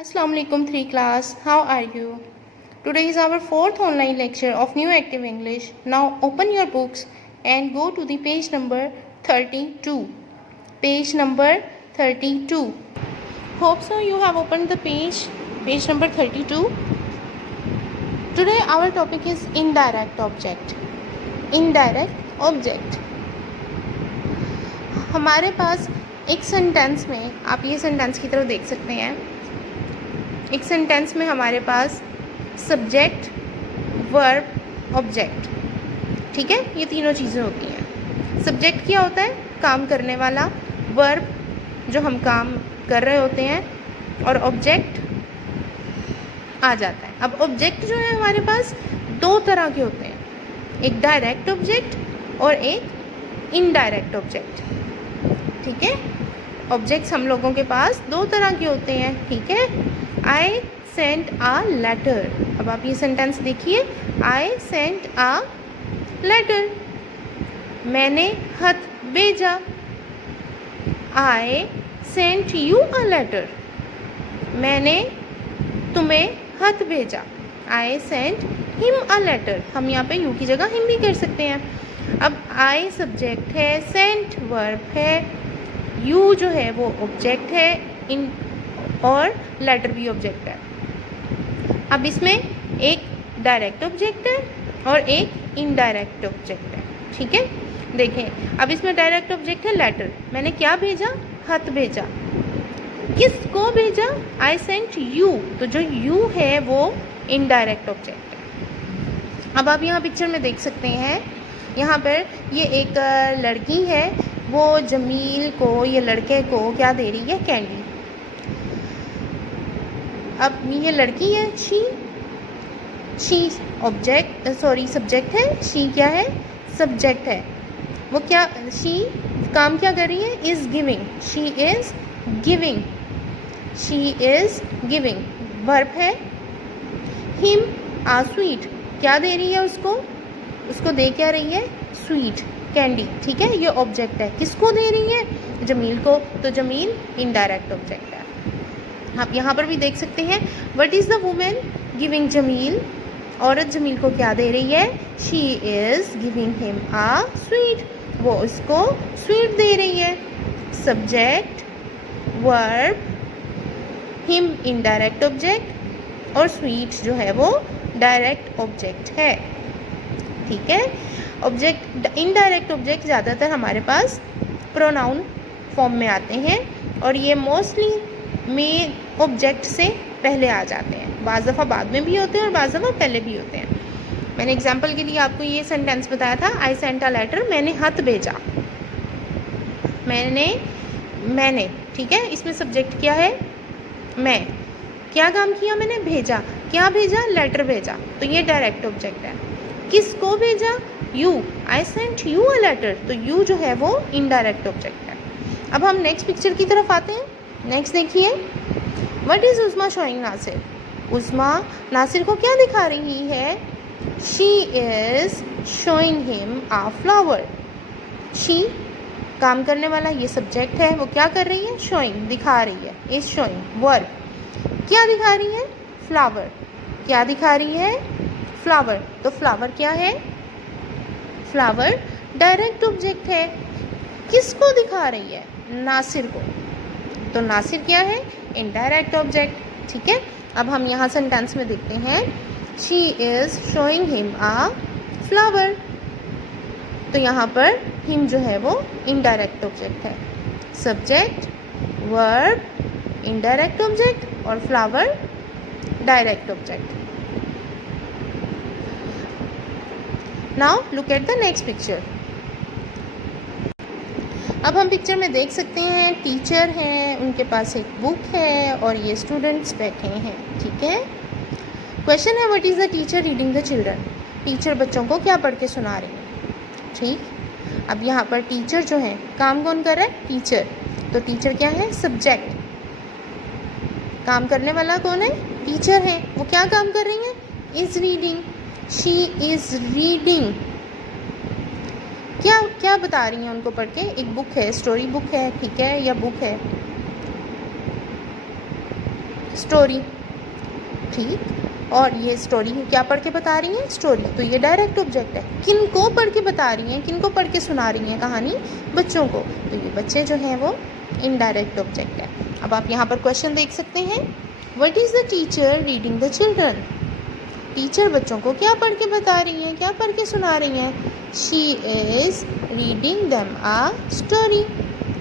Assalamualaikum 3 class, how are you? Today is our fourth online lecture of New Active English. Now open your books and go to the page number 32. Page number 32. Hope so you have opened the page number 32. Today our topic is indirect object. Indirect object. हमारे पास एक sentence में, आप ये sentence की तरफ देख सकते हैं, एक सेंटेंस में हमारे पास सब्जेक्ट, वर्ब, ऑब्जेक्ट, ठीक है, ये तीनों चीज़ें होती हैं। सब्जेक्ट क्या होता है? काम करने वाला। वर्ब जो हम काम कर रहे होते हैं, और ऑब्जेक्ट आ जाता है। अब ऑब्जेक्ट जो है हमारे पास दो तरह के होते हैं, एक डायरेक्ट ऑब्जेक्ट और एक इनडायरेक्ट ऑब्जेक्ट, ठीक है। ऑब्जेक्ट्स हम लोगों के पास दो तरह के होते हैं, ठीक है। I sent a letter. अब आप ये सेंटेंस देखिए, आई सेंट आ लेटर। मैंने खत भेजा। I sent you a letter. मैंने तुम्हें खत भेजा। I sent him a letter. हम यहाँ पे यू की जगह हिम भी कर सकते हैं। अब आई सब्जेक्ट है, सेंट वर्ब है, यू जो है वो ऑब्जेक्ट है, इन और लेटर भी ऑब्जेक्ट है। अब इसमें एक डायरेक्ट ऑब्जेक्ट है और एक इनडायरेक्ट ऑब्जेक्ट है, ठीक है। देखें, अब इसमें डायरेक्ट ऑब्जेक्ट है लेटर। मैंने क्या भेजा? खत भेजा। किसको भेजा? I sent you. तो जो यू है वो इनडायरेक्ट ऑब्जेक्ट है। अब आप यहाँ पिक्चर में देख सकते हैं, यहाँ पर ये एक लड़की है, वो जमील को, ये लड़के को क्या दे रही है? कैंडी। अब ये लड़की है, शी ऑब्जेक्ट, सॉरी सब्जेक्ट है, शी क्या है? सब्जेक्ट है। वो क्या, शी काम क्या कर रही है? Is giving. She is giving. She is giving verb है। हिम आ स्वीट, क्या दे रही है उसको? उसको दे क्या रही है? स्वीट, कैंडी, ठीक है। ये ऑब्जेक्ट है। किसको दे रही है? जमील को। तो जमील इनडायरेक्ट ऑब्जेक्ट है। आप यहाँ पर भी देख सकते हैं, what is the women giving Jamil. औरत जमील को क्या दे रही है? She is giving him a sweet. वो उसको स्वीट दे रही है। Subject, verb, him indirect object और स्वीट जो है वो डायरेक्ट ऑब्जेक्ट है, ठीक है। ऑब्जेक्ट, इनडायरेक्ट ऑब्जेक्ट ज़्यादातर हमारे पास प्रोनाउन फॉर्म में आते हैं और ये मोस्टली मेन ऑब्जेक्ट से पहले आ जाते हैं। बाज़ दफ़ा बाद में भी होते हैं और बाज़ दफ़ा पहले भी होते हैं। मैंने एग्जांपल के लिए आपको ये सेंटेंस बताया था, आई सेंट अ लेटर। मैंने खत भेजा। मैंने, ठीक है। इसमें सब्जेक्ट क्या है? मैं। क्या काम किया मैंने? भेजा। क्या भेजा? लेटर भेजा। तो ये डायरेक्ट ऑब्जेक्ट है। किसको भेजा? You. I sent you a letter. तो यू जो है वो इनडायरेक्ट ऑब्जेक्ट है। अब हम नेक्स्ट पिक्चर की तरफ आते हैं। नेक्स्ट देखिए, what is Uzma showing Nasir. Uzma Nasir को क्या दिखा रही है? She is showing him a flower. She काम करने वाला, ये सब्जेक्ट है, वो क्या कर रही है? शोइंग, दिखा रही है, इज़ शोइंग वर्ब। क्या दिखा रही है? फ्लावर। क्या दिखा रही है? फ्लावर। तो फ्लावर क्या है? फ्लावर डायरेक्ट ऑब्जेक्ट है। किसको दिखा रही है? नासिर को। तो नासिर क्या है? इनडायरेक्ट ऑब्जेक्ट, ठीक है। अब हम यहाँ सेंटेंस में देखते हैं, she is showing him a flower. तो यहाँ पर हिम जो है वो इनडायरेक्ट ऑब्जेक्ट है। सब्जेक्ट, वर्ब, इनडायरेक्ट ऑब्जेक्ट और flower direct object. Now look at the next picture. अब हम पिक्चर में देख सकते हैं, टीचर हैं, उनके पास एक बुक है और ये स्टूडेंट्स बैठे हैं, ठीक है। क्वेश्चन है, what is the teacher reading the children. Teacher बच्चों को क्या पढ़ के सुना रही है, ठीक। अब यहाँ पर टीचर जो है, काम कौन कर रहा है? टीचर। तो टीचर क्या है? सब्जेक्ट। काम करने वाला कौन है? टीचर है। वो क्या काम कर रही है? Is reading. She is reading. क्या क्या बता रही हैं उनको पढ़ के? एक बुक है, स्टोरी बुक है, ठीक है, या बुक है, स्टोरी, ठीक। और ये स्टोरी क्या पढ़ के बता रही हैं? स्टोरी। तो ये डायरेक्ट ऑब्जेक्ट है। किन को पढ़ के बता रही हैं, किन को पढ़ के सुना रही हैं कहानी? बच्चों को। तो ये बच्चे जो हैं वो इनडायरेक्ट ऑब्जेक्ट है। अब आप यहाँ पर क्वेश्चन देख सकते हैं, what is the teacher reading the children? Teacher बच्चों को क्या पढ़ के बता रही हैं, क्या पढ़ के सुना रही हैं? She is reading them a story.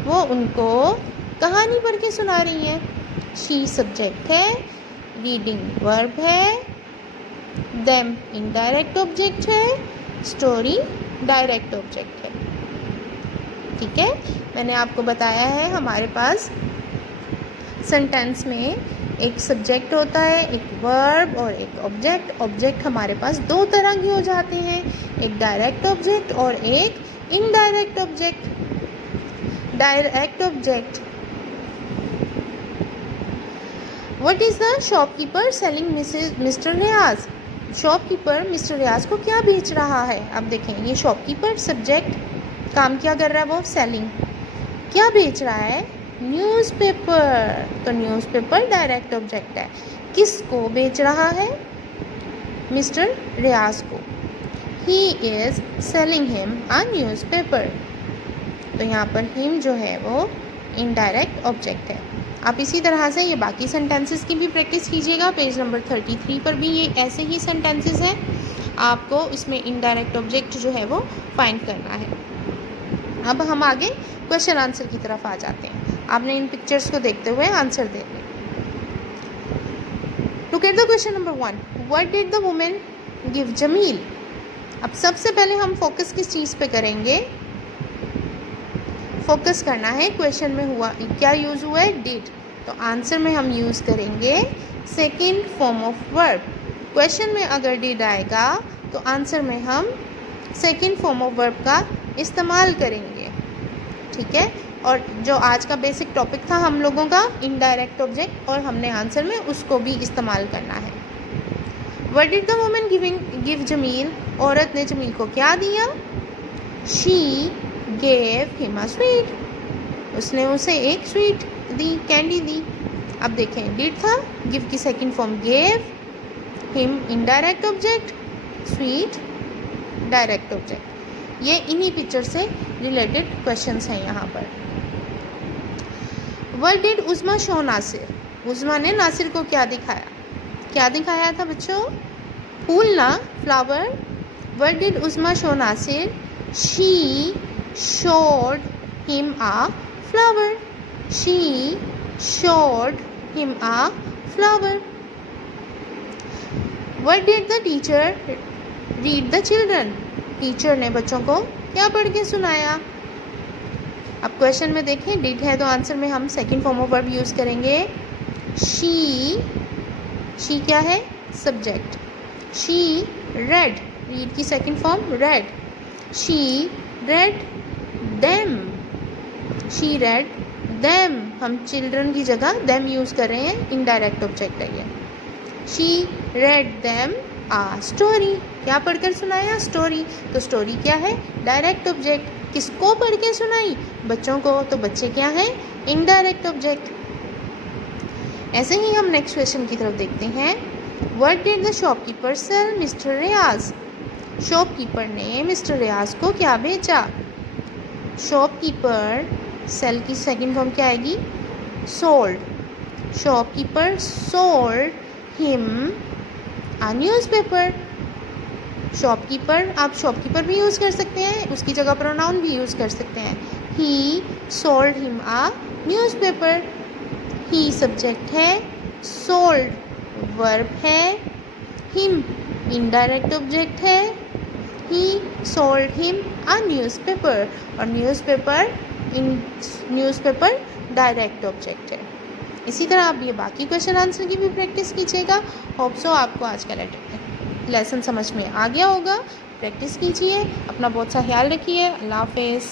वो उनको कहानी पढ़ के सुना रही हैं। शी सब्जेक्ट है, रीडिंग वर्ब है, देम इनडायरेक्ट ऑब्जेक्ट है, स्टोरी डायरेक्ट ऑब्जेक्ट है। ठीक है, मैंने आपको बताया है हमारे पास सेंटेंस में एक सब्जेक्ट होता है, एक वर्ब और एक ऑब्जेक्ट। ऑब्जेक्ट हमारे पास दो तरह के हो जाते हैं, एक डायरेक्ट ऑब्जेक्ट और एक indirect object. Direct object, what is the shopkeeper selling mister Riyaz? Shopkeeper mister Riyaz को क्या बेच रहा है? अब देखें, ये शॉपकीपर सब्जेक्ट काम क्या कर रहा है? वो सेलिंग। क्या बेच रहा है? न्यूज़पेपर। तो न्यूज़पेपर डायरेक्ट ऑब्जेक्ट है। किसको बेच रहा है? मिस्टर रियाज को। He is selling him a newspaper. तो यहाँ पर हिम जो है वो इनडायरेक्ट ऑब्जेक्ट है। आप इसी तरह से ये बाकी सेंटेंसेस की भी प्रैक्टिस कीजिएगा। पेज नंबर 33 पर भी ये ऐसे ही सेंटेंसेस हैं। आपको इसमें इनडायरेक्ट ऑब्जेक्ट जो है वो फाइंड करना है। अब हम आगे क्वेश्चन आंसर की तरफ आ जाते हैं। आपने इन पिक्चर्स को देखते हुए आंसर देने। Look at the question number 1, what did the women give Jamil? अब सबसे पहले हम फोकस किस चीज़ पे करेंगे? फोकस करना है क्वेश्चन में हुआ क्या यूज़ हुआ है? डिड। तो आंसर में हम यूज़ करेंगे second form of verb. Question में अगर डिड आएगा तो आंसर में हम सेकेंड फॉर्म ऑफ वर्ब का इस्तेमाल करेंगे। ठीक है, और जो आज का बेसिक टॉपिक था हम लोगों का इनडायरेक्ट ऑब्जेक्ट, और हमने आंसर में उसको भी इस्तेमाल करना है। What did the woman give Jamil? औरत ने जमील को क्या दिया? She gave him a sweet. उसने उसे एक स्वीट दी, कैंडी दी। अब देखें, डिड था, गिव की second form gave, him indirect object, sweet direct object. ये इन्हीं पिक्चर से रिलेटेड क्वेश्चंस हैं यहाँ पर। What did Uzma show Nasir? Uzma ने नासिर को क्या दिखाया? क्या दिखाया था बच्चों? फूल ना, flower. What did Uzma show Nasir? She showed him a flower. She showed him a flower. What did the teacher read the children? Teacher ने बच्चों को क्या पढ़ के सुनाया? अब क्वेश्चन में देखें, did है तो आंसर में हम second form of verb use करेंगे। she क्या है? सब्जेक्ट। she read, read की second form read। she read them, she read them। हम चिल्ड्रन की जगह them यूज़ कर रहे हैं, इनडायरेक्ट ऑब्जेक्ट है ये। she read them a story। क्या पढ़कर सुनाया? स्टोरी। तो स्टोरी क्या है? Direct object. किसको पढ़ के सुनाई? बच्चों को। तो बच्चे क्या हैं? Indirect object. ऐसे ही हम नेक्स्ट क्वेश्चन की तरफ देखते हैं। What did the shopkeeper sell mister Riyaz? Shopkeeper ने मिस्टर रियाज को क्या बेचा? शॉपकीपर, सेल की सेकंड फॉर्म क्या आएगी? Sold. Shopkeeper sold him a newspaper. Shopkeeper, आप शॉपकीपर भी यूज़ कर सकते हैं, उसकी जगह प्रोनाउन भी यूज़ कर सकते हैं। ही sold him a newspaper. He subject है, सोल्ड वर्ब है, हिम इनडायरेक्ट ऑब्जेक्ट है। ही सोल्ड हिम अ न्यूज़पेपर, और न्यूज़पेपर डायरेक्ट ऑब्जेक्ट है। इसी तरह आप ये बाकी क्वेश्चन आंसर की भी प्रैक्टिस कीजिएगा। होप सो आपको आज का लेसन समझ में आ गया होगा। प्रैक्टिस कीजिए, अपना बहुत सा ख्याल रखिए। अल्लाह हाफ़िज़।